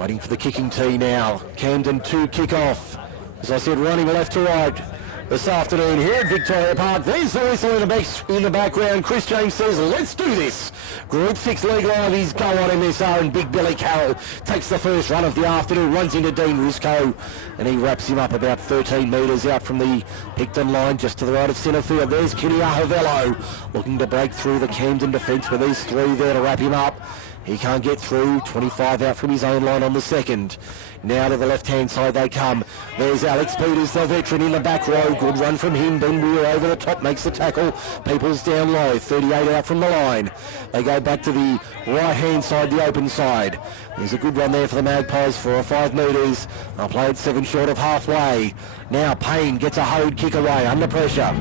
Waiting for the kicking tee now. Camden to kick off. As I said, running left to right this afternoon here at Victoria Park. There's the whistle in the background. Chris James says, let's do this. Group 6 League Live is go on MSR, and Big Billy Carroll takes the first run of the afternoon, runs into Dean Risco, and he wraps him up about 13 metres out from the Picton line, just to the right of centre field. There's Kenny Ahavello looking to break through the Camden defence, but there's 3 there to wrap him up. He can't get through. 25 out from his own line on the second. Now to the left-hand side they come. There's Alex Peters, the veteran, in the back row. Good run from him. Ben Weir over the top, makes the tackle. Peoples down low. 38 out from the line. They go back to the right-hand side, the open side. There's a good run there for the Magpies, 4 or 5 metres. They'll play it 7 short of halfway. Now Payne gets a hold kick away, under pressure.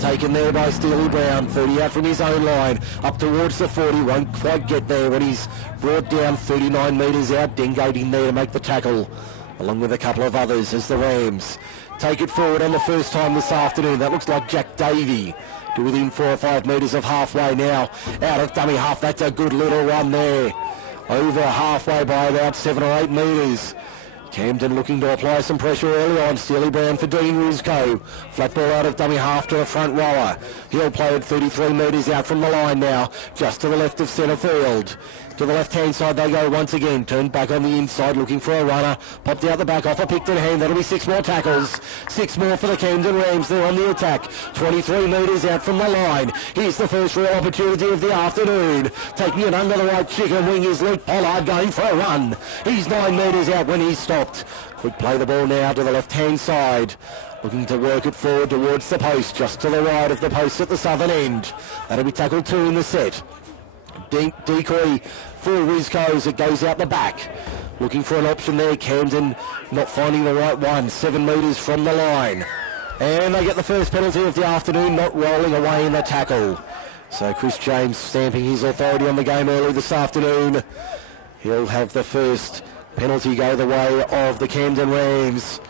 Taken there by Steely Brown, 30 out from his own line, up towards the 40, won't quite get there when he's brought down 39 metres out. Dengate in there to make the tackle, along with a couple of others as the Rams take it forward on the first time this afternoon. That looks like Jack Davey to within 4 or 5 metres of halfway now, out of dummy half. That's a good little run there, over halfway by about 7 or 8 metres. Camden looking to apply some pressure early on. Steely Brown for Dean Risco. Flat ball out of dummy half to the front rower. He'll play it 33 metres out from the line now, just to the left of centre field. To the left-hand side they go once again. Turned back on the inside, looking for a runner. Popped out the back off a Picton hand. That'll be 6 more tackles. 6 more for the Camden Rams. They're on the attack. 23 metres out from the line. Here's the first real opportunity of the afternoon. Taking it under the right chicken wing is Luke Pollard, going for a run. He's 9 metres out when he's stopped. Quick play the ball now to the left-hand side. Looking to work it forward towards the post, just to the right of the post at the southern end. That'll be tackle 2 in the set. Decoy for Risco as it goes out the back. Looking for an option there. Camden not finding the right one. 7 metres from the line. And they get the first penalty of the afternoon, not rolling away in the tackle. So Chris James stamping his authority on the game early this afternoon. He'll have the first penalty go the way of the Camden Rams.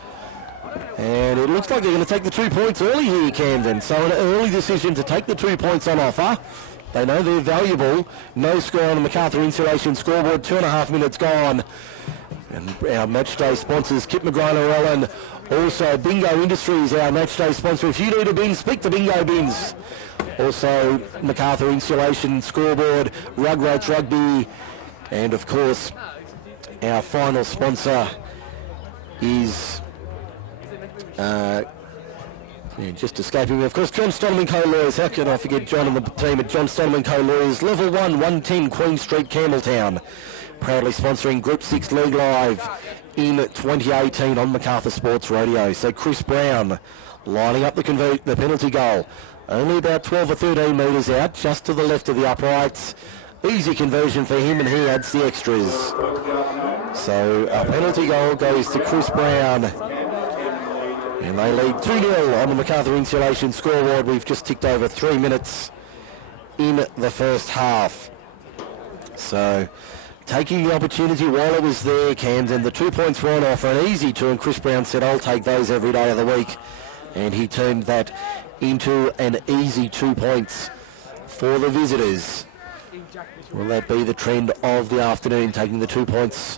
And it looks like they're going to take the 2 points early here, Camden. So an early decision to take the 2 points on offer. They know they're valuable. No score on the MacArthur Insulation scoreboard. 2.5 minutes gone. And our matchday sponsors, Kip McGrath and also Bingo Industries, our matchday sponsor. If you need a bin, speak to Bingo Bins. Also MacArthur Insulation scoreboard, Rugrats Rugby, and of course our final sponsor is just escaping me, of course, John Stoneman Co Lawyers. How can I forget John and the team at John Stoneman Co Lawyers, Level 1, 110 Queen Street, Campbelltown. Proudly sponsoring Group 6 League Live in 2018 on MacArthur Sports Radio. So Chris Brown lining up the penalty goal. Only about 12 or 13 metres out, just to the left of the uprights. Easy conversion for him, and he adds the extras. So a penalty goal goes to Chris Brown. And they lead 2-0 on the MacArthur Insulation scoreboard. We've just ticked over 3 minutes in the first half. So taking the opportunity while it was there, Camden. The 2 points were on offer, an easy 2, and Chris Brown said, I'll take those every day of the week. And he turned that into an easy 2 points for the visitors. Will that be the trend of the afternoon, taking the 2 points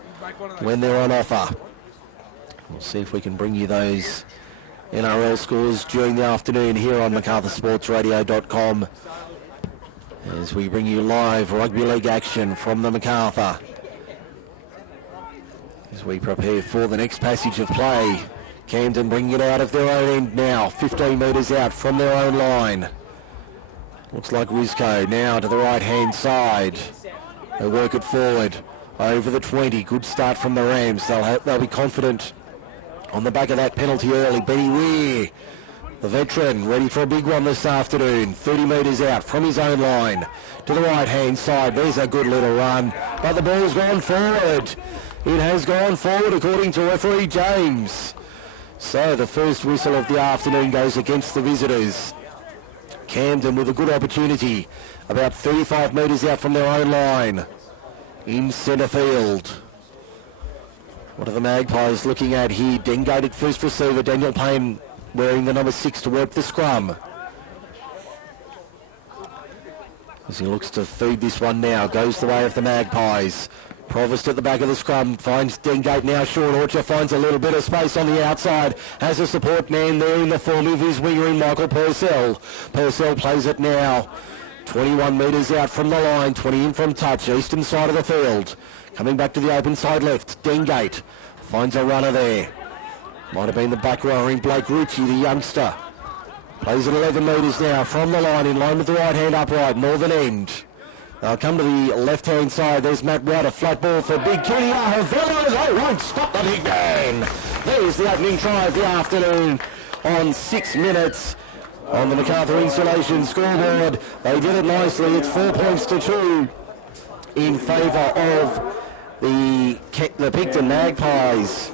when they're on offer? We'll see if we can bring you those NRL scores during the afternoon here on MacArthurSportsRadio.com as we bring you live rugby league action from the MacArthur as we prepare for the next passage of play. Camden bringing it out of their own end now, 15 metres out from their own line. Looks like Risco now to the right-hand side. They work it forward over the 20. Good start from the Rams. They'll be confident on the back of that penalty early. Benny Weir, the veteran, ready for a big one this afternoon. 30 metres out from his own line to the right-hand side. There's a good little run, but the ball's gone forward. It has gone forward according to referee James. So the first whistle of the afternoon goes against the visitors. Camden with a good opportunity, about 35 metres out from their own line in centre field. What are the Magpies looking at here? Dengate at first receiver. Daniel Payne wearing the number 6 to work the scrum. As he looks to feed this one now. Goes the way of the Magpies. Provost at the back of the scrum finds Dengate now. Sean Orcher finds a little bit of space on the outside. Has a support man there in the form of his winger in Michael Purcell. Purcell plays it now. 21 metres out from the line, 20 in from touch, eastern side of the field. Coming back to the open side left, Dengate finds a runner there. Might have been the back rower in Blake Ritchie, the youngster. Plays at 11 metres now from the line, in line with the right hand upright, northern end. They'll come to the left-hand side. There's Matt White, a flat ball for Big Kenny Ahavelo. They won't stop the big man. There's the opening try of the afternoon on 6 minutes on the MacArthur Insulation scoreboard. They did it nicely. It's 4 points to 2 in favour of the Picton Magpies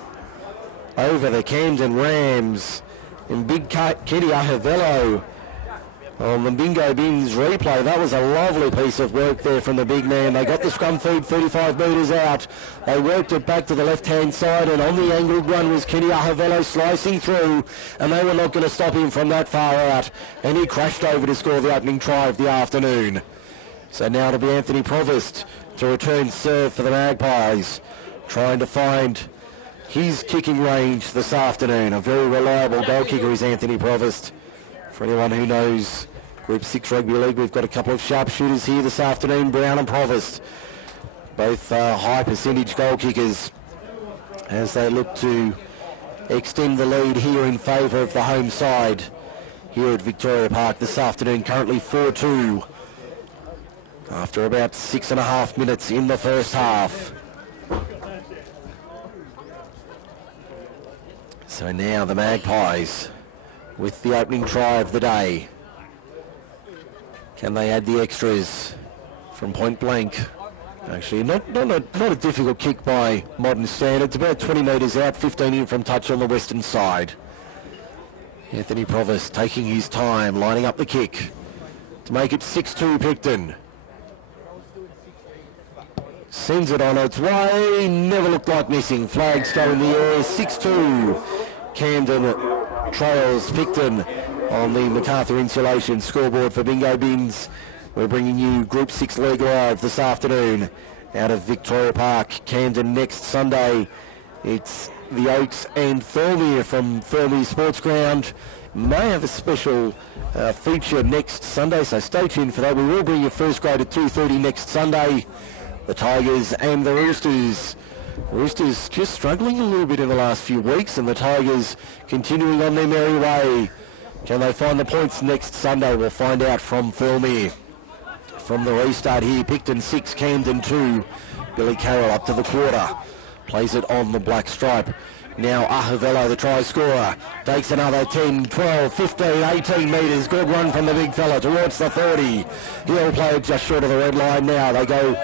over the Camden Rams. And Big Kenny Ahavelo on the Bingo Bins replay. That was a lovely piece of work there from the big man. They got the scrum feed 35 metres out. They worked it back to the left-hand side, and on the angled run was Kenny Ahavelo slicing through, and they were not going to stop him from that far out, and he crashed over to score the opening try of the afternoon. So now it'll be Anthony Provost to return serve for the Magpies, trying to find his kicking range this afternoon. A very reliable goal kicker is Anthony Provost. For anyone who knows Group 6 Rugby League, we've got a couple of sharpshooters here this afternoon, Brown and Provost. Both high percentage goal kickers as they look to extend the lead here in favour of the home side here at Victoria Park this afternoon. Currently 4-2 after about 6.5 minutes in the first half. So now the Magpies with the opening try of the day. Can they add the extras from point blank? Actually, not a difficult kick by modern standards. About 20 metres out, 15 in from touch on the western side. Anthony Provost taking his time, lining up the kick to make it 6-2 Picton. Sends it on its way, never looked like missing. Flags go in the air, 6-2. Camden trails Picton on the MacArthur Insulation scoreboard for Bingo Bins. We're bringing you Group 6 League Live this afternoon out of Victoria Park. Camden next Sunday. It's the Oaks and Thirlmere from Thirlmere Sports Ground. May have a special feature next Sunday, so stay tuned for that. We will bring you first grade at 2:30 next Sunday. The Tigers and the Roosters. Roosters just struggling a little bit in the last few weeks, and the Tigers continuing on their merry way. Can they find the points next Sunday? We'll find out from Thirlmere. From the restart here, Picton 6, Camden 2. Billy Carroll up to the quarter. Plays it on the black stripe. Now Ahavelo, the try scorer, takes another 10, 12, 15, 18 metres. Good run from the big fella towards the 30. He'll play it just short of the red line now. They go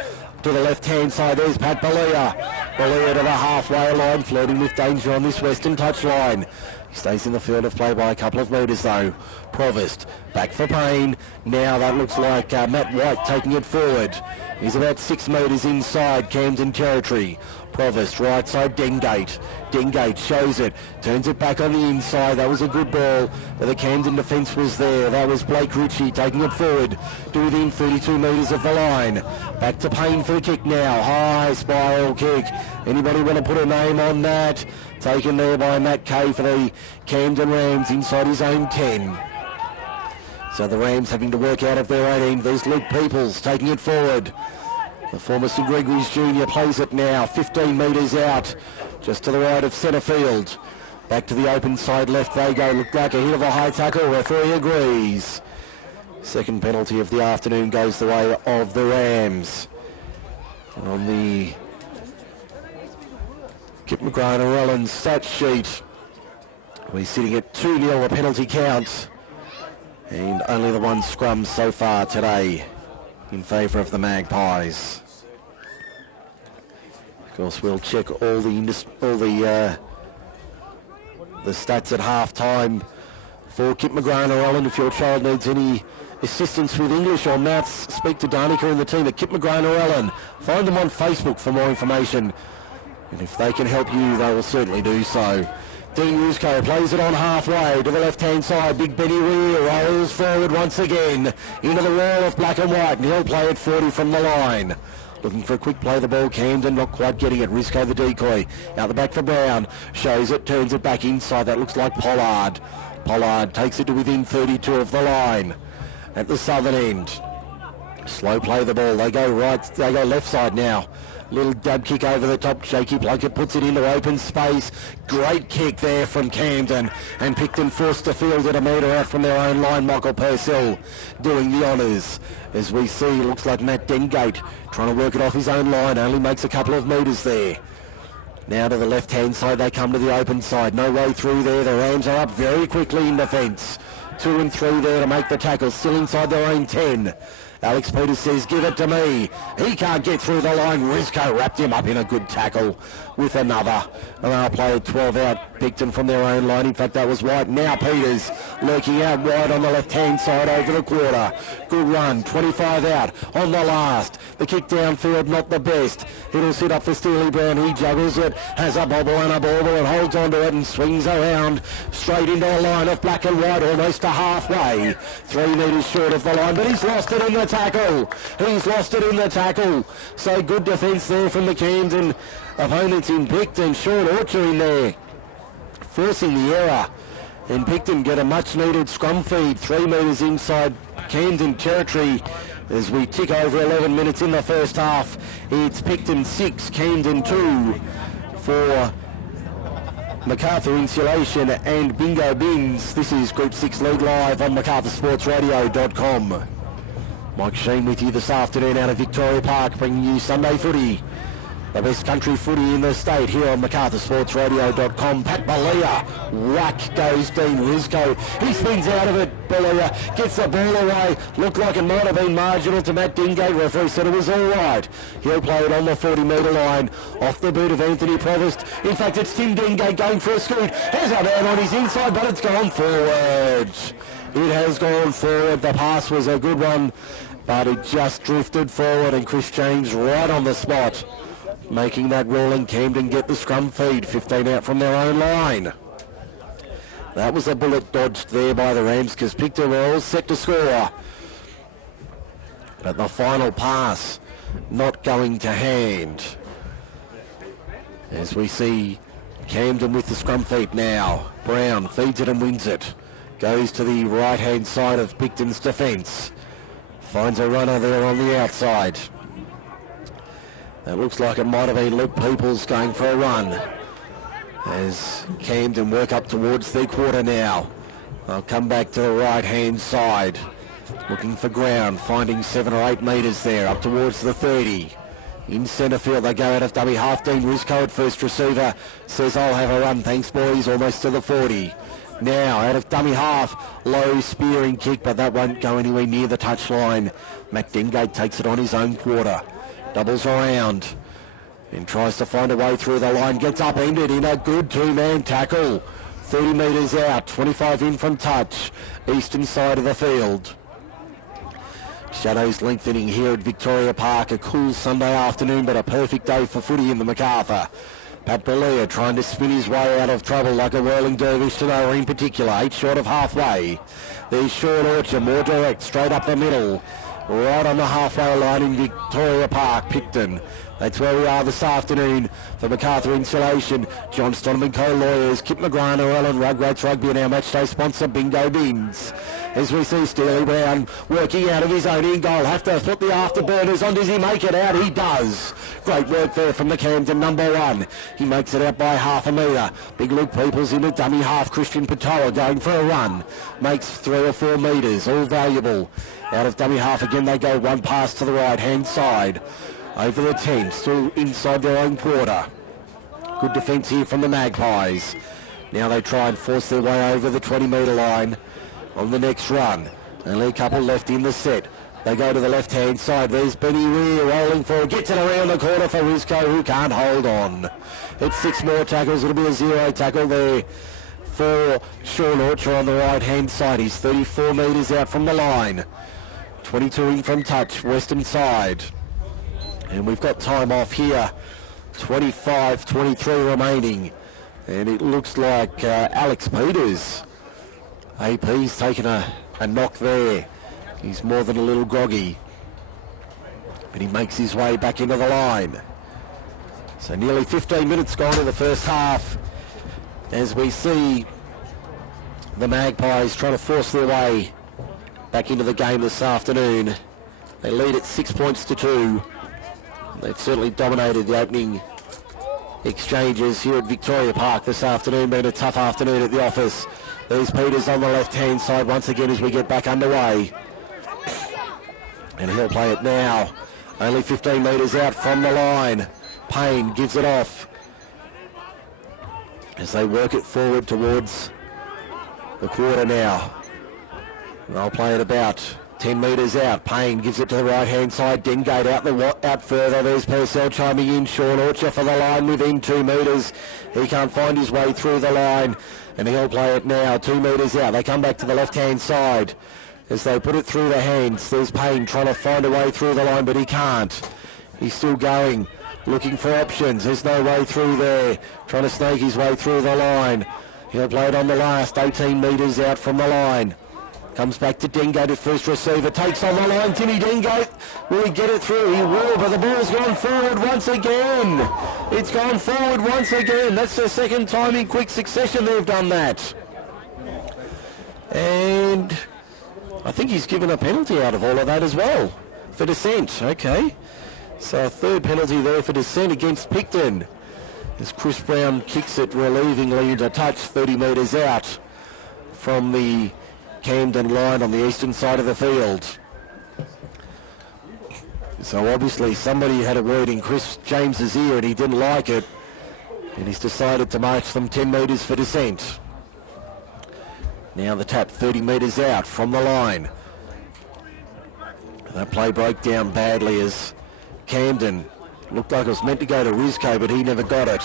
to the left-hand side. There's Pat Balia. Balia to the halfway line, flirting with danger on this western touchline. He stays in the field of play by a couple of metres though. Provost back for Payne. Now that looks like Matt White taking it forward. He's about 6 metres inside Camden territory. Provost right side, Dengate. Dengate shows it, turns it back on the inside. That was a good ball, but the Camden defence was there. That was Blake Ritchie taking it forward to within 32 metres of the line. Back to Payne for the kick now. High spiral kick. Anybody want to put a name on that? Taken there by Matt Kay for the Camden Rams inside his own 10. So the Rams having to work out of their 18. There's Luke Peoples taking it forward. The former St Gregory's Junior plays it now, 15 metres out, just to the right of centre field. Back to the open side left they go. Looked like a hit of a high tackle. Referee agrees. Second penalty of the afternoon goes the way of the Rams. And on the Kip McGrath-Orellan stat sheet, we're sitting at 2-0 a penalty count. And only the one scrum so far today in favour of the Magpies. Of course, we'll check all the stats at half-time for Kip McGrath-Orellan. If your child needs any assistance with English or maths, speak to Danica and the team at Kip McGrath-Orellan. Find them on Facebook for more information. And if they can help you, they will certainly do so. Dean Rusko plays it on halfway to the left-hand side. Big Benny Weir rolls forward once again into the wall of black and white, and he'll play it 40 from the line. Looking for a quick play of the ball. Camden not quite getting it. Risco the decoy. Out the back for Brown. Shows it, turns it back inside. That looks like Pollard. Pollard takes it to within 32 of the line. At the southern end. Slow play of the ball. They go right, they go left side now. Little dab kick over the top. Shaky Plunkett puts it into open space. Great kick there from Camden. And Picton forced to field it a metre out from their own line. Michael Purcell doing the honours. As we see, looks like Matt Dengate trying to work it off his own line. Only makes a couple of metres there. Now to the left-hand side, they come to the open side. No way through there. The Rams are up very quickly in defence. 2 and 3 there to make the tackle. Still inside their own 10. Alex Peters says, give it to me. He can't get through the line. Risco wrapped him up in a good tackle with another. And they'll play 12 out. Picton from their own line. In fact, that was White. Now Peters lurking out wide on the left-hand side over the quarter. Good run. 25 out on the last. The kick downfield, not the best. It'll sit up for Steely Brown. He juggles it, has a bobble and a bauble and holds onto it and swings around straight into a line of black and white, almost to halfway. 3 metres short of the line, but he's lost it in the tackle. He's lost it in the tackle. So good defence there from the Camden opponents in Picton. Short Orchard in there, forcing the error. And Picton get a much-needed scrum feed, 3 metres inside Camden territory. As we tick over 11 minutes in the first half, it's Picton 6, Camden 2 for MacArthur Insulation and Bingo Bins. This is Group 6 League Live on MacArthurSportsRadio.com. Mike Shean with you this afternoon out of Victoria Park, bringing you Sunday footy. The best country footy in the state here on MacArthurSportsRadio.com. Pat Balia, whack goes Dean Risco. He spins out of it. Balia gets the ball away. Looked like it might have been marginal to Matt Dingate. Referee said it was all right. He'll play it on the 40-metre line off the boot of Anthony Provost. In fact, it's Tim Dingate going for a scoot. There's a man on his inside, but it's gone forward. It has gone forward. The pass was a good one, but it just drifted forward, and Chris James right on the spot, making that ruling. Camden get the scrum feed, 15 out from their own line. That was a bullet dodged there by the Rams because Picton were all set to score. But the final pass not going to hand. As we see Camden with the scrum feed now. Brown feeds it and wins it. Goes to the right-hand side of Picton's defence. Finds a runner there on the outside. It looks like it might have been Luke Peoples going for a run. As Camden work up towards their quarter now. They'll come back to the right-hand side. Looking for ground, finding 7 or 8 metres there, up towards the 30. In centre field, they go out of dummy half. Dean Risco at first receiver. Says, I'll have a run, thanks boys, almost to the 40. Now, out of dummy half, low spearing kick, but that won't go anywhere near the touchline. Matt Dengate takes it on his own quarter. Doubles around and tries to find a way through the line. Gets upended in a good 2-man tackle. 30 metres out, 25 in from touch. Eastern side of the field. Shadows lengthening here at Victoria Park. A cool Sunday afternoon, but a perfect day for footy in the MacArthur. Pat Balia trying to spin his way out of trouble like a whirling dervish to nowhere in particular. 8 short of halfway. There's Short Orchard, more direct, straight up the middle. Right on the halfway line in Victoria Park, Picton. That's where we are this afternoon for MacArthur Insulation. John Stoneman co-lawyers, Kip McGrath, Ellen Rugrats Rugby, and our matchday sponsor, Bingo Bins. As we see Steely Brown working out of his own in goal. Have to put the afterburners on. Does he make it out? He does. Great work there from the Camden number 1. He makes it out by half a metre. Big Luke Peoples in a dummy half. Christian Patoa going for a run. Makes 3 or 4 metres. All valuable. Out of dummy half again they go. One pass to the right-hand side. Over the 10. Still inside their own quarter. Good defence here from the Magpies. Now they try and force their way over the 20-metre line on the next run. Only a couple left in the set. They go to the left-hand side. There's Benny Weir rolling forward. Gets it around the corner for Risco, who can't hold on. It's 6 more tackles. It'll be a 0 tackle there for Sean Orchard on the right-hand side. He's 34 metres out from the line. 22 in from touch, western side. And we've got time off here. 25-23 remaining. And it looks like Alex Peters, AP's taken a knock there. He's more than a little groggy. but he makes his way back into the line. So nearly 15 minutes gone in the first half as we see the Magpies trying to force their way back into the game this afternoon. They lead at 6 points to 2. They've certainly dominated the opening exchanges here at Victoria Park this afternoon. Been a tough afternoon at the office. There's Peters on the left-hand side once again as we get back underway. And he'll play it now. Only 15 metres out from the line. Payne gives it off as they work it forward towards the quarter now. And they'll play it about 10 metres out. Payne gives it to the right-hand side. Dengate out further. There's Purcell chiming in. Sean Archer for the line within 2 metres. He can't find his way through the line. And he'll play it now. 2 metres out. They come back to the left-hand side as they put it through the hands. There's Payne trying to find a way through the line, but he can't. He's still going, looking for options. There's no way through there. Trying to snake his way through the line. He'll play it on the last 18 metres out from the line. Comes back to Dengate at first receiver. Takes on the line. Timmy Dengate. Will he get it through? He will, but the ball's gone forward once again. It's gone forward once again. That's the second time in quick succession they've done that. And I think he's given a penalty out of all of that as well for dissent. Okay. So a third penalty there for dissent against Picton as Chris Brown kicks it relievingly into touch 30 metres out from the Camden line on the eastern side of the field. So obviously somebody had a word in Chris James's ear and he didn't like it, and he's decided to march them 10 metres for dissent. Now the tap 30 metres out from the line. That play broke down badly as Camden looked like it was meant to go to Rizko, but he never got it.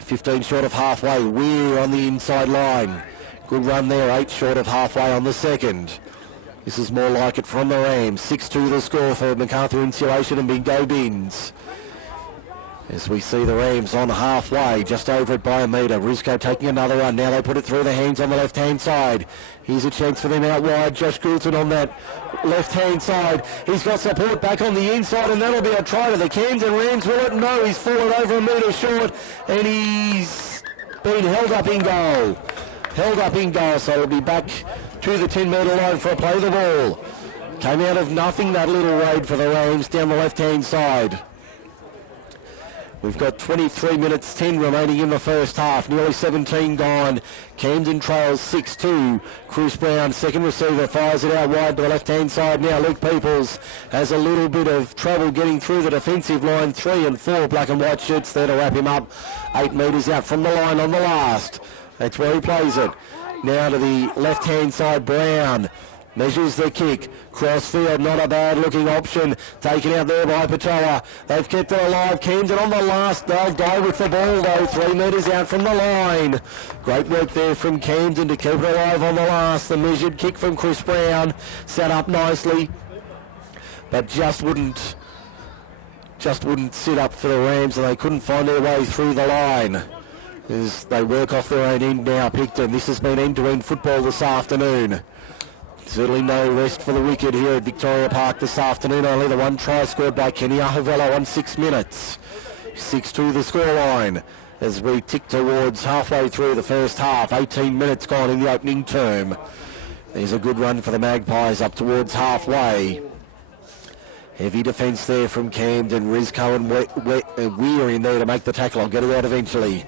15 short of halfway. Weir on the inside line. Good run there, 8 short of halfway on the second. This is more like it from the Rams. 6-2 the score for MacArthur Insulation and Bingo Bins. As we see the Rams on halfway, just over it by a metre. Rizko taking another run. Now they put it through the hands on the left-hand side. Here's a chance for them out wide. Josh Goulton on that left-hand side. He's got support back on the inside, and that'll be a try to the Camden Rams. Will it? No, he's fallen over a metre short, and he's been held up in goal. Held up in goal, so it'll be back to the 10-metre line for a play the ball. Came out of nothing, that little raid for the Rams down the left-hand side. We've got 23 minutes 10 remaining in the first half. Nearly 17 gone. Camden trails 6-2. Chris Brown, second receiver, fires it out wide to the left-hand side. Now Luke Peoples has a little bit of trouble getting through the defensive line. 3 and 4 black and white shirts there to wrap him up. 8 metres out from the line on the last. That's where he plays it. Now to the left-hand side, Brown. Measures the kick. Crossfield, not a bad looking option. Taken out there by Patoa. They've kept it alive. Camden on the last. They'll die with the ball though. 3 metres out from the line. Great work there from Camden to keep it alive on the last. The measured kick from Chris Brown. Set up nicely. But just wouldn't sit up for the Rams, and they couldn't find their way through the line. As they work off their own end now, Picton. This has been end-to-end football this afternoon. Certainly no rest for the wicked here at Victoria Park this afternoon. Only the one try scored by Kenny Ahavello on 6 minutes. 6-2 the scoreline as we tick towards halfway through the first half. 18 minutes gone in the opening term. There's a good run for the Magpies up towards halfway. Heavy defence there from Camden. Rizko and Weir in there to make the tackle. I'll get it out eventually.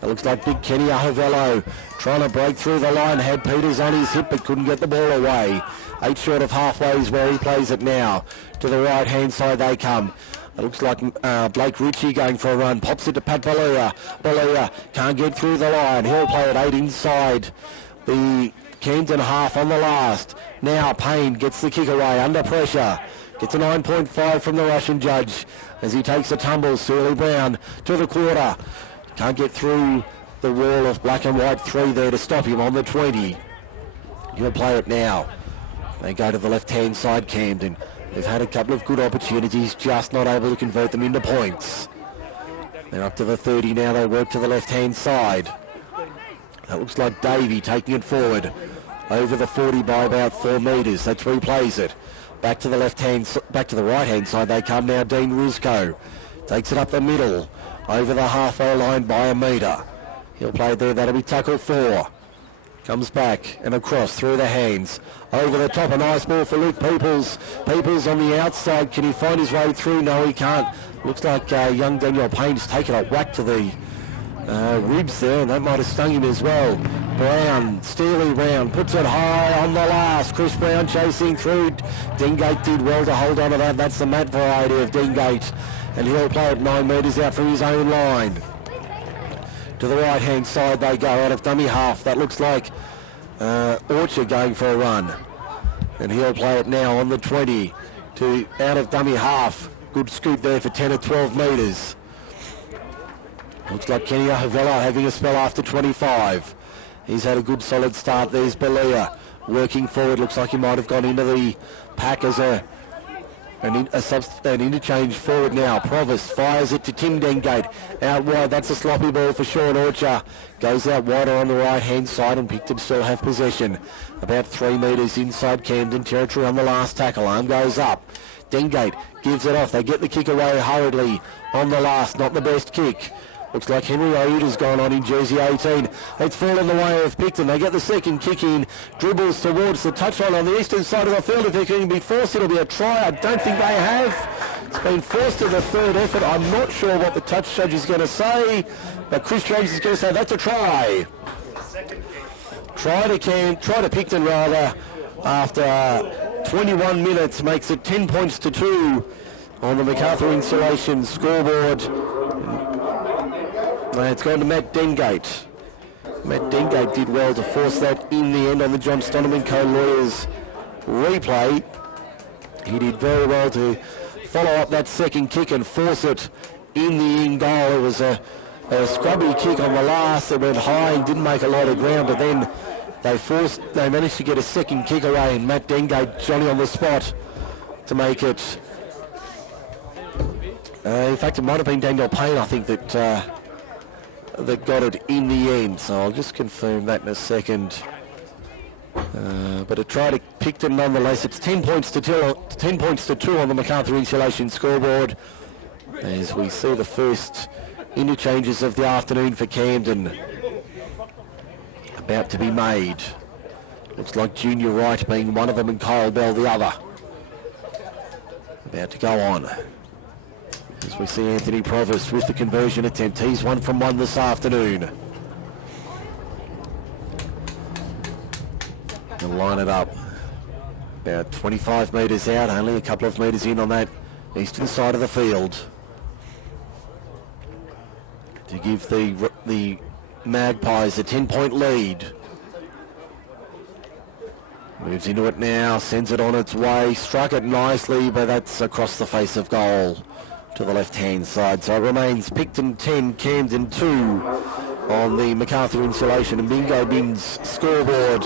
It looks like big Kenny Ahavello trying to break through the line. Had Peters on his hip but couldn't get the ball away. 8 short of halfway is where he plays it now. To the right-hand side they come. It looks like Blake Ritchie going for a run. Pops it to Pat Balea. Balea can't get through the line. He'll play it 8 inside the Camden half on the last. Now Payne gets the kick away under pressure. Gets a 9.5 from the Russian judge as he takes a tumble. Surly Brown to the quarter. Can't get through the wall of black and white 3 there to stop him on the 20. He'll play it now. They go to the left-hand side, Camden. They've had a couple of good opportunities, just not able to convert them into points. They're up to the 30 now. They work to the left-hand side. That looks like Davey taking it forward. Over the 40 by about 4 metres. That's where he plays it. Back to the right hand side they come now. Dean Rizko takes it up the middle, over the halfway line by a metre. He'll play there, that'll be tackle 4. Comes back and across through the hands. Over the top, a nice ball for Luke Peoples. Peoples on the outside, can he find his way through? No, he can't. Looks like young Daniel Payne's taken a whack to the ribs there, and that might have stung him as well. Brown, Steely round, puts it high on the last. Chris Brown chasing through. Dingate did well to hold on to that. That's the mat variety of Dingate. And he'll play it 9 metres out from his own line. To the right-hand side they go, out of dummy half. That looks like Orchard going for a run. And he'll play it now on the 20 to out of dummy half. Good scoop there for 10 or 12 metres. Looks like Kenny Ahavella having a spell after 25. He's had a good solid start. There's Belia working forward. Looks like he might have gone into the pack as an interchange forward now. Provis fires it to Tim Dengate. Out wide, that's a sloppy ball for Sean Orchard. Goes out wider on the right-hand side and Picton still have possession. About 3 metres inside Camden territory on the last tackle. Arm goes up. Dengate gives it off. They get the kick away hurriedly on the last. Not the best kick. Looks like Henry Ouda's gone on in jersey 18. It's fallen the way of Picton. They get the second kick in. Dribbles towards the touchline on the eastern side of the field. If it can be forced, it'll be a try. I don't think they have. It's been forced to the third effort. I'm not sure what the touch judge is going to say, but Chris James is going to say that's a try. Try to Picton rather, after 21 minutes, makes it 10 points to 2 on the MacArthur Insulation scoreboard. It's gone to Matt Dengate. Matt Dengate did well to force that in the end on the John Stoneman co-lawyers replay. He did very well to follow up that second kick and force it in the in goal. It was a scrubby kick on the last that went high and didn't make a lot of ground, but then they managed to get a second kick away, and Matt Dengate, Johnny on the spot to make it. In fact, it might have been Daniel Payne, I think, that got it in the end. So I'll just confirm that in a second. But a try to Picton nonetheless. It's 10 points to 2 on the MacArthur Insulation scoreboard, as we see the first interchanges of the afternoon for Camden about to be made. Looks like Junior Wright being one of them and Kyle Bell the other. About to go on. As we see Anthony Provost with the conversion attempt. He's 1 from 1 this afternoon. He'll line it up. About 25 metres out, only a couple of metres in on that eastern side of the field. To give the Magpies a 10-point lead. Moves into it now, sends it on its way, struck it nicely, but that's across the face of goal to the left-hand side. So it remains Picton 10, Camden 2 on the MacArthur Insulation and Bingo Bins scoreboard,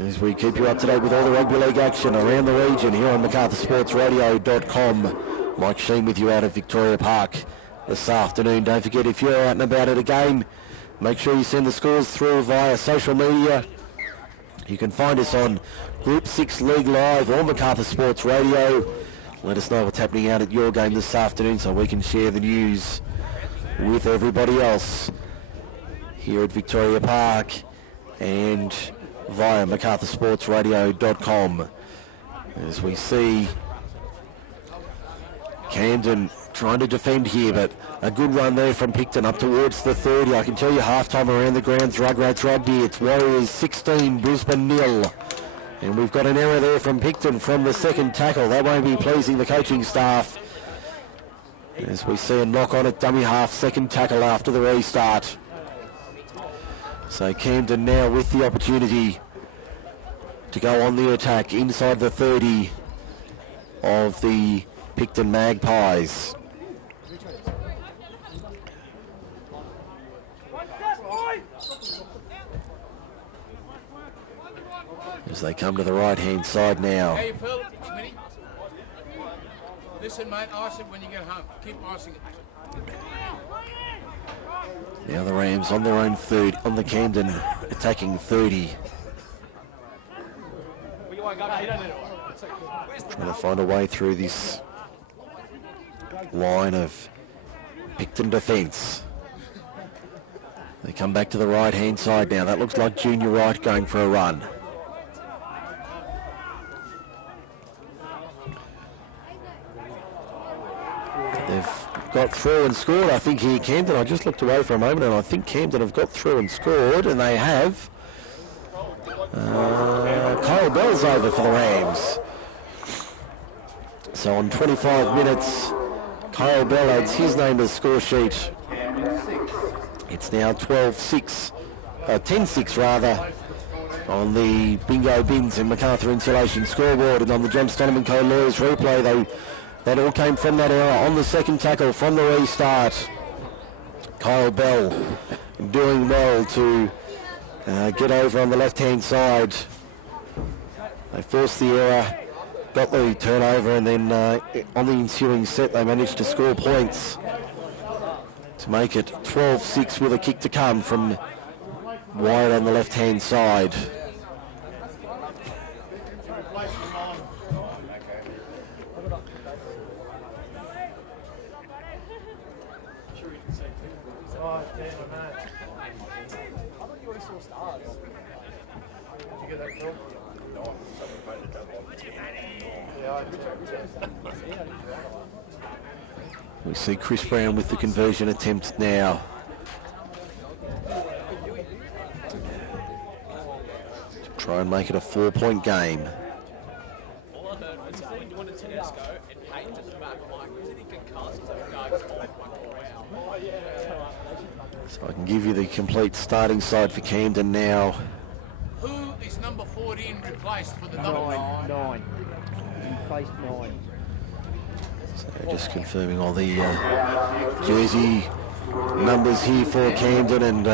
as we keep you up to date with all the rugby league action around the region here on MacArthurSportsRadio.com. Mike Shean with you out of Victoria Park this afternoon. Don't forget, if you're out and about at a game, make sure you send the scores through via social media. You can find us on Group 6 League Live or MacArthur Sports Radio. Let us know what's happening out at your game this afternoon so we can share the news with everybody else here at Victoria Park and via MacArthurSportsRadio.com. As we see Camden trying to defend here, but a good run there from Picton up towards the 30. I can tell you half-time around the grounds, Rugrats Rugby. It's Warriors 16, Brisbane 0. And we've got an error there from Picton from the second tackle. That won't be pleasing the coaching staff, as we see a knock on at dummy half, second tackle after the restart. So Camden now with the opportunity to go on the attack inside the 30 of the Picton Magpies. As they come to the right-hand side now. How you feel, Smitty? Listen, mate, ice it when you get home. Keep icing it. Now the Rams on their own third, on the Camden attacking 30. Trying to find a way through this line of Picton defence. They come back to the right-hand side now. That looks like Junior Wright going for a run. They've got through and scored, I think, here, Camden. I just looked away for a moment, and I think Camden have got through and scored, and they have. Kyle Bell's over for the Rams. So on 25 minutes, Kyle Bell adds his name to the score sheet. It's now 10-6 rather, on the Bingo Bins and MacArthur Insulation scoreboard, and on the John Stoneman Co. Lawyers replay. That all came from that error on the second tackle from the restart. Kyle Bell doing well to get over on the left-hand side. They forced the error, got the turnover, and then on the ensuing set they managed to score points to make it 12-6 with a kick to come from wide on the left-hand side. We see Chris Brown with the conversion attempt now. To try and make it a 4-point game. All I heard was when you wanted 10 minutes ago, and Payton just back, I'm like, is it concussed? So I can give you the complete starting side for Camden now. Who is number 14 replaced for the double? 9. Replaced 9. So just confirming all the jersey numbers here for Camden, and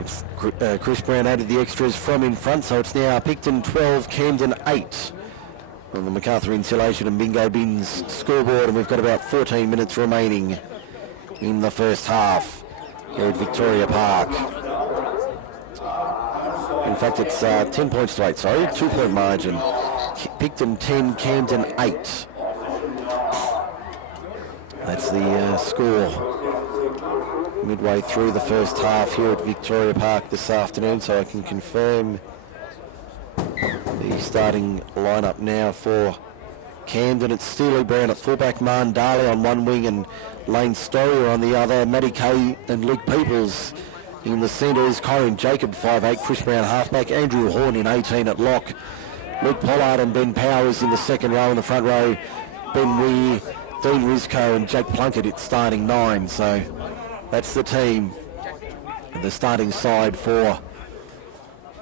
it's Chris Brown added the extras from in front, so it's now Picton 12, Camden 8 on the MacArthur Insulation and Bingo Bins scoreboard, and we've got about 14 minutes remaining in the first half here at Victoria Park. In fact, it's 10 points to 8, sorry, 2-point margin. Picton 10, Camden 8. That's the score midway through the first half here at Victoria Park this afternoon, so I can confirm the starting lineup now for Camden. It's Steely Brown at fullback, Marn Darley on one wing and Lane Story on the other. Matty Kay and Luke Peoples in the centres. Kyron Jacob 5'8", Chris Brown halfback, Andrew Horn in 18 at lock. Luke Pollard and Ben Powers in the second row. In the front row, Ben Weir, Dean Rizko and Jake Plunkett at starting 9. So that's the team and the starting side for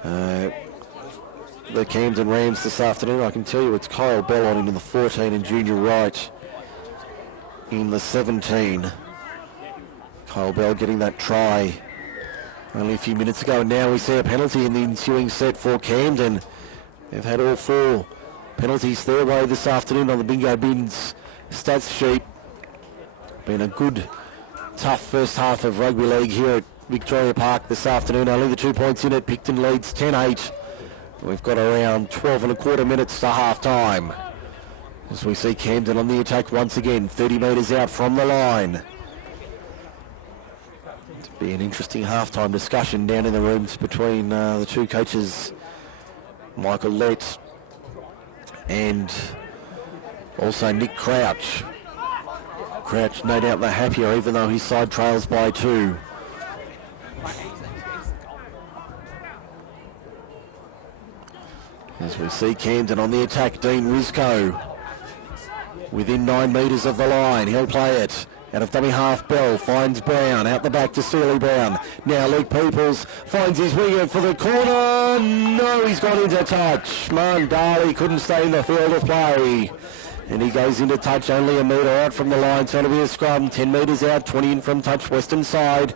the Camden Rams this afternoon. I can tell you it's Kyle Bell on in the 14 and Junior Wright in the 17. Kyle Bell getting that try only a few minutes ago, and now we see a penalty in the ensuing set for Camden. They've had all 4 penalties their way this afternoon on the Bingo Bins stats sheet. Been a good, tough first half of rugby league here at Victoria Park this afternoon. Only the 2 points in it. Picton leads 10-8. We've got around 12 and a quarter minutes to half time, as we see Camden on the attack once again, 30 metres out from the line. It'll be an interesting halftime discussion down in the rooms between the two coaches, Michael Lett and also Nick Crouch. Crouch no doubt the happier, even though his side trails by 2. As we see Camden on the attack, Dean Rizko within 9 metres of the line. He'll play it out of dummy half. Bell finds Brown out the back to Sealy Brown. Now Luke Peoples finds his winger for the corner. No, he's gone into touch. Marn Darley couldn't stay in the field of play, and he goes into touch only a metre out from the line, so it'll be a scrum. 10 metres out, 20 in from touch, western side.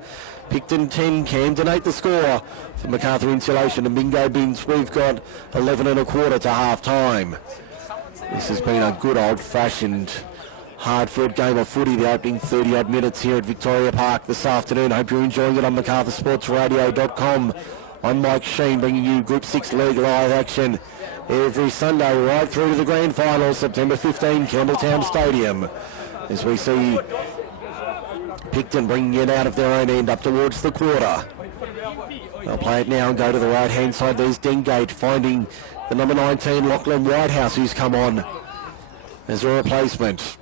Picton 10, Camden 8 the score for MacArthur Insulation and Bingo Bins. We've got 11 and a quarter to half time. This has been a good old-fashioned hard-fought game of footy, the opening 30-odd minutes here at Victoria Park this afternoon. Hope you're enjoying it on MacArthurSportsRadio.com. I'm Mike Shean, bringing you Group 6 League live action every Sunday right through to the grand final, September 15, Campbelltown Stadium. As we see Picton bringing it out of their own end up towards the quarter. They'll play it now and go to the right-hand side. There's Dengate finding the number 19, Lachlan Whitehouse, who's come on as a replacement.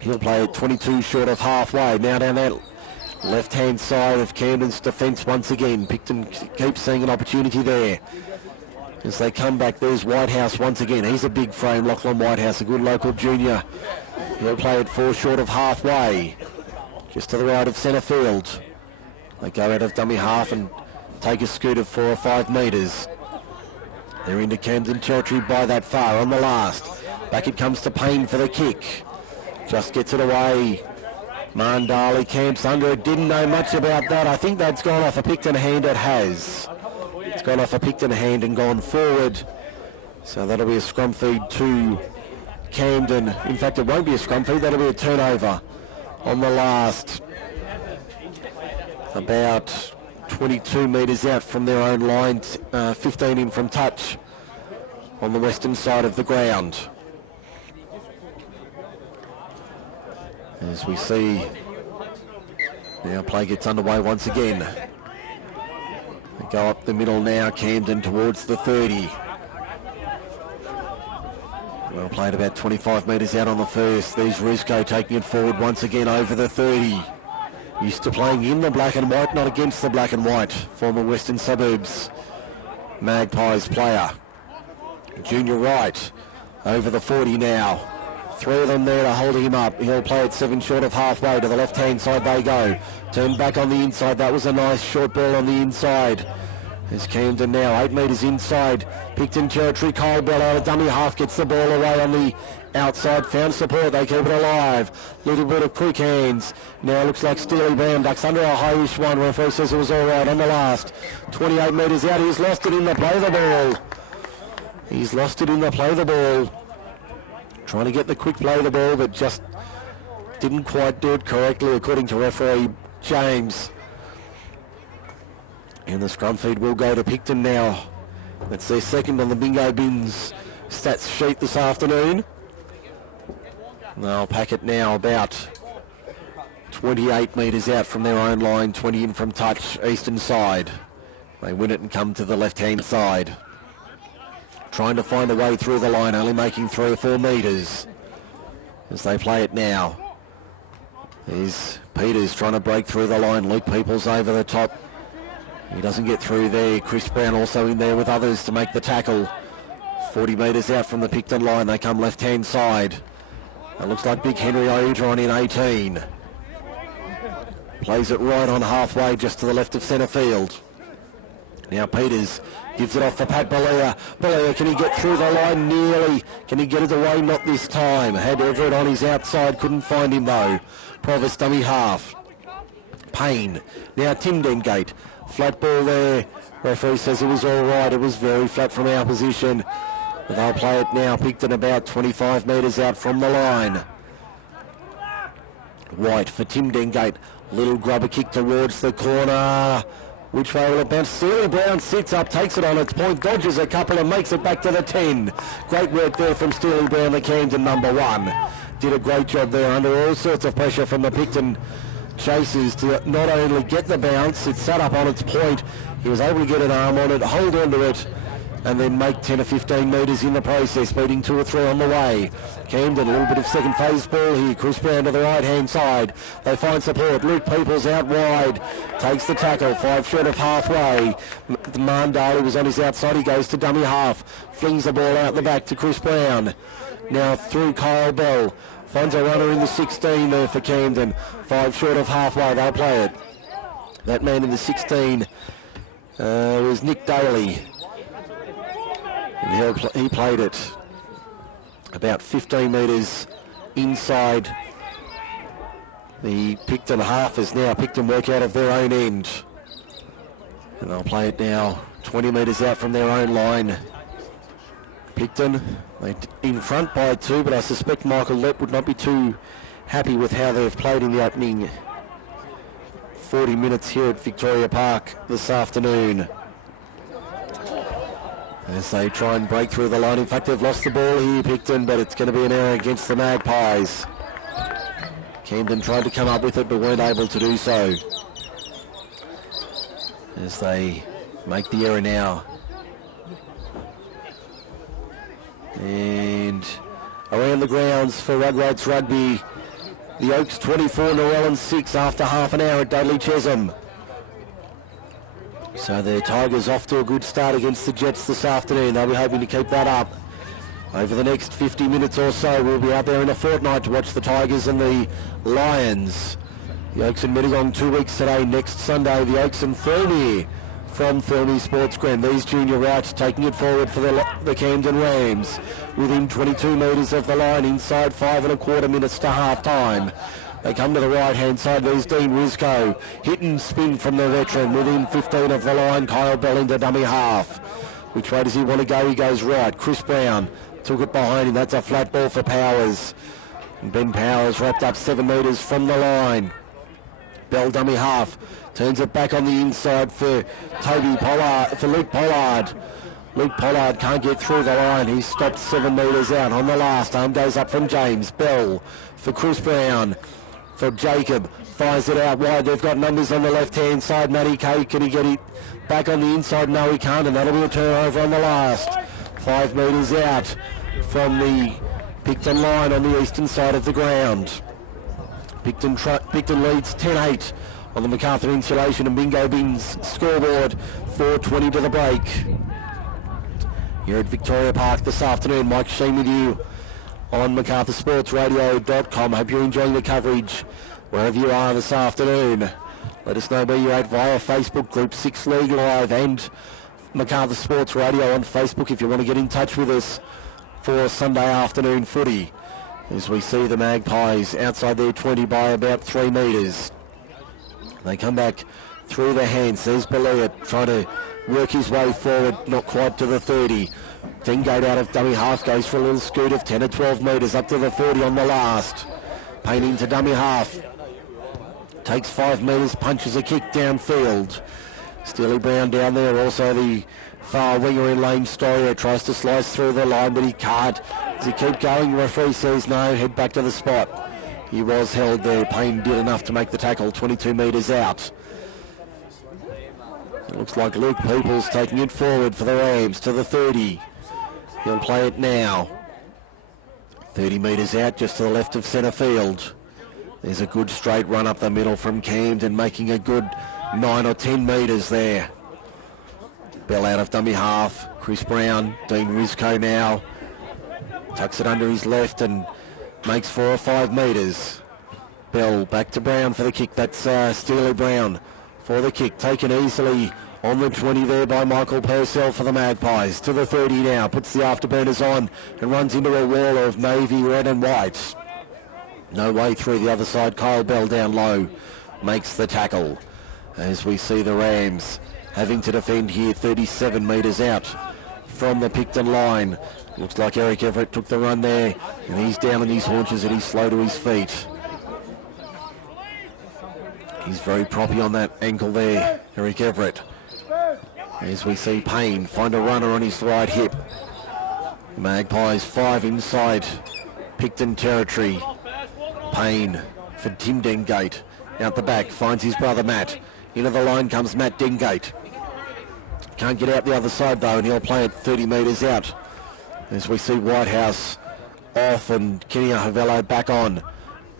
He'll play it 22 short of halfway. Now down that left-hand side of Camden's defence once again. Picton keeps seeing an opportunity there. As they come back, there's Whitehouse once again. He's a big frame, Lachlan Whitehouse, a good local junior. He'll play it 4 short of halfway, just to the right of centre field. They go out of dummy half and take a scoot of 4 or 5 metres. They're into Camden territory by that far on the last. Back it comes to Payne for the kick. Just gets it away. Mandali camps under it. Didn't know much about that. I think that's gone off a Picton hand. It has. It's gone off a Picton hand and gone forward. So that'll be a scrum feed to Camden. In fact, it won't be a scrum feed. That'll be a turnover on the last. About 22 metres out from their own line, 15 in from touch on the western side of the ground. As we see, now play gets underway once again. They go up the middle now, Camden towards the 30. Well played about 25 metres out on the first. There's Risco taking it forward once again over the 30. Used to playing in the black and white, not against the black and white. Former Western Suburbs Magpies player. Junior right, over the 40 now. 3 of them there to hold him up. He'll play it 7 short of halfway. To the left-hand side they go. Turned back on the inside. That was a nice short ball on the inside. There's Camden now, 8 metres inside. Picton territory, Kyle Bell out of dummy half, gets the ball away on the outside. Found support, they keep it alive. Little bit of quick hands. Now looks like Steely Brown ducks under a highish one. Referee says it was all right on the last. 28 metres out, he's lost it in the play the ball. He's lost it in the play the ball. Trying to get the quick play the ball, but just didn't quite do it correctly according to referee James. And the scrum feed will go to Picton now. That's their second on the Bingo Bins stats sheet this afternoon. They'll pack it now about 28 metres out from their own line, 20 in from touch, eastern side. They win it and come to the left-hand side. Trying to find a way through the line, only making 3 or 4 metres as they play it now. There's Peters trying to break through the line. Luke Peoples over the top. He doesn't get through there. Chris Brown also in there with others to make the tackle. 40 metres out from the Picton line. They come left-hand side. It looks like Big Henry Oudron in 18. Plays it right on halfway just to the left of centre field. Now Peters gives it off for Pat Balea. Balea, can he get through the line? Nearly. Can he get it away? Not this time. Had Everett on his outside. Couldn't find him though. Provis dummy half. Payne. Now Tim Dengate. Flat ball there. Referee says it was all right. It was very flat from our position. But they'll play it now. Picton about 25 metres out from the line. White for Tim Dengate. Little grubber kick towards the corner. Which way will it bounce? Steely Brown sits up, takes it on its point, dodges a couple and makes it back to the 10. Great work there from Steely Brown, the Camden number 1. Did a great job there under all sorts of pressure from the Picton chasers to not only get the bounce, it sat up on its point. He was able to get an arm on it, hold onto it, and then make 10 or 15 metres in the process, beating 2 or 3 on the way. Camden, a little bit of second phase ball here. Chris Brown to the right-hand side. They find support. Luke Peoples out wide. Takes the tackle. 5 short of halfway. Mandali was on his outside. He goes to dummy half. Flings the ball out the back to Chris Brown. Now through Kyle Bell. Finds a runner in the 16 there for Camden. 5 short of halfway. They'll play it. That man in the 16 was Nick Daly. And he played it about 15 metres inside the Picton half as now Picton work out of their own end. And they'll play it now 20 metres out from their own line. Picton in front by 2, but I suspect Michael Lepp would not be too happy with how they've played in the opening 40 minutes here at Victoria Park this afternoon. as they try and break through the line. In fact, they've lost the ball here, Picton, but it's going to be an error against the Magpies. Camden tried to come up with it, but weren't able to do so. As they make the error now. And around the grounds for Rugrats Rugby, the Oaks 24, Norellan 6 after half an hour at Dudley Chesham. So the Tigers off to a good start against the Jets this afternoon. They'll be hoping to keep that up. Over the next 50 minutes or so, we'll be out there in a fortnight to watch the Tigers and the Lions. The Oaks and Mittagong 2 weeks today. Next Sunday, the Oaks and Thirlmere from Thirlmere Sports Ground. These junior routes taking it forward for the Camden Rams. Within 22 metres of the line, inside 5 1/4 minutes to half time. They come to the right-hand side. There's Dean Risco. Hit and spin from the veteran. Within 15 of the line, Kyle Bell into dummy half. Which way does he want to go? He goes right. Chris Brown took it behind him. That's a flat ball for Powers. And Ben Powers wrapped up 7 metres from the line. Bell dummy half. Turns it back on the inside for Luke Pollard. Luke Pollard can't get through the line. He's stopped 7 metres out on the last. Arm goes up from James. Bell for Chris Brown. For Jacob, fires it out wide. They've got numbers on the left-hand side. Matty Kay, can he get it back on the inside? No, he can't, and that'll be a turnover on the last. 5 metres out from the Picton line on the eastern side of the ground. Picton leads 10-8 on the MacArthur Insulation and Bingo Bins scoreboard. 4:20 to the break. Here at Victoria Park this afternoon. Mike Shean with you on MacArthurSportsRadio.com. Hope you're enjoying the coverage wherever you are this afternoon. Let us know where you're at via Facebook, Group 6 League Live and MacArthur Sports Radio on Facebook if you want to get in touch with us for Sunday afternoon footy. As we see the Magpies outside their 20 by about 3 metres. They come back through their hands. There's Belia trying to work his way forward, not quite to the 30. Dengate out of dummy half, goes for a little scoot of 10 or 12 metres up to the 40 on the last. Payne into dummy half. Takes 5 metres, punches a kick downfield. Steely Brown down there, also the far winger in lane Stoyer tries to slice through the line, but he can't. Does he keep going? Referee says no, head back to the spot. He was held there. Payne did enough to make the tackle, 22 metres out. It looks like Luke Peoples taking it forward for the Rams to the 30. He'll play it now. 30 metres out just to the left of centre field. There's a good straight run up the middle from Camden, making a good 9 or 10 metres there. Bell out of dummy half. Chris Brown, Dean Risco now. Tucks it under his left and makes 4 or 5 metres. Bell back to Brown for the kick. That's Steely Brown for the kick. Taken easily on the 20 there by Michael Purcell for the Magpies. To the 30 now. Puts the afterburners on and runs into a wall of navy, red and white. No way through the other side. Kyle Bell down low makes the tackle. As we see the Rams having to defend here 37 metres out from the Picton line. Looks like Eric Everett took the run there and he's down on his haunches and he's slow to his feet. He's very proppy on that ankle there, Eric Everett. As we see Payne find a runner on his right hip. Magpies 5 inside Picton territory. Payne for Tim Dengate. Out the back, finds his brother Matt. Into the line comes Matt Dengate. Can't get out the other side though, and he'll play it 30 metres out. As we see Whitehouse off and Kenny Havello back on.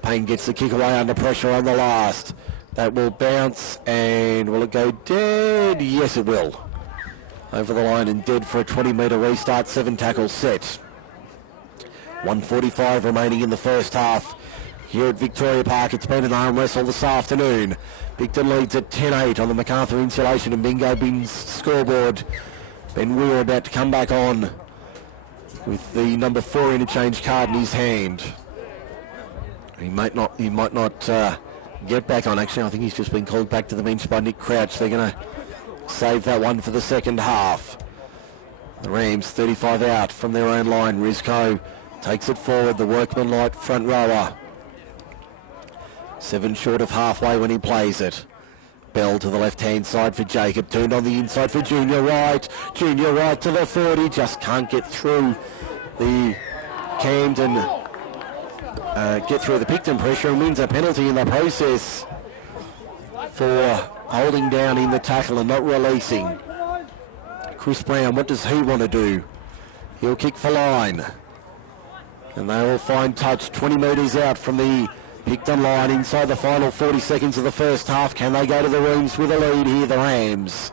Payne gets the kick away under pressure on the last. That will bounce, and will it go dead? Yes, it will. Over the line and dead for a 20-metre restart, 7 tackles set. 1:45 remaining in the first half. Here at Victoria Park, it's been an arm wrestle this afternoon. Picton leads at 10-8 on the MacArthur Insulation and Bingo Bins scoreboard. Ben Weir about to come back on with the number 4 interchange card in his hand. He might not get back on. Actually, I think he's just been called back to the bench by Nick Crouch. They're going to save that one for the second half. The Rams 35 out from their own line. Risco takes it forward, the workmanlike front rower. 7 short of halfway when he plays it. Bell to the left-hand side for Jacob. Turned on the inside for Junior Wright. Junior Wright to the 30. Just can't get through the Camden, get through the Picton pressure, and wins a penalty in the process for holding down in the tackle and not releasing. Chris Brown, what does he want to do? He'll kick for line. And they will find touch 20 metres out from the Picton line inside the final 40 seconds of the first half. Can they go to the rooms with a lead here, the Rams?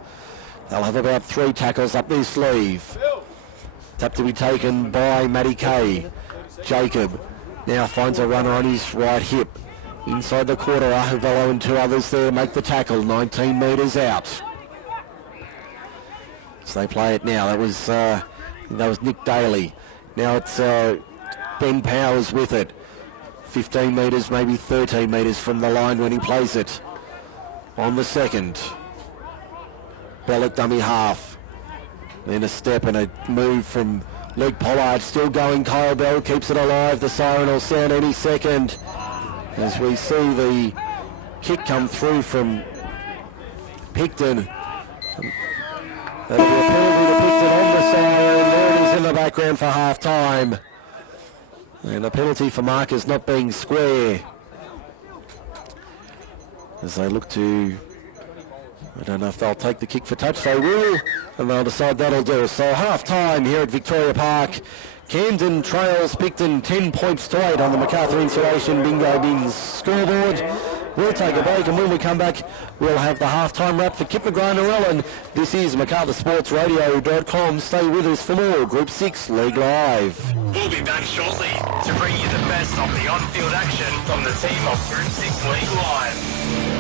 They'll have about 3 tackles up their sleeve. Tap to be taken by Matty Kay. Jacob now finds a runner on his right hip. Inside the quarter, Ahavello and 2 others there make the tackle, 19 metres out. So they play it now. That was Nick Daly. Now it's Ben Powers with it. 15 metres, maybe 13 metres from the line when he plays it. On the second. Bell at dummy half. Then a step and a move from Luke Pollard. Still going, Kyle Bell keeps it alive. The siren will sound any second as we see the kick come through from Picton. That'll be a penalty to Picton on the siren. There it is in the background for half-time. And a penalty for markers not being square. As they look to, I don't know if they'll take the kick for touch, they will, and they'll decide that'll do. So half-time here at Victoria Park. Camden trails Picton 10 points to 8 on the MacArthur Insulation Bingo Bins scoreboard. We'll take a break, and when we come back, we'll have the half-time wrap for Kip McGrath-Narellan. This is MacArthurSportsRadio.com. Stay with us for more Group 6 League Live. We'll be back shortly to bring you the best of the on-field action from the team of Group 6 League Live.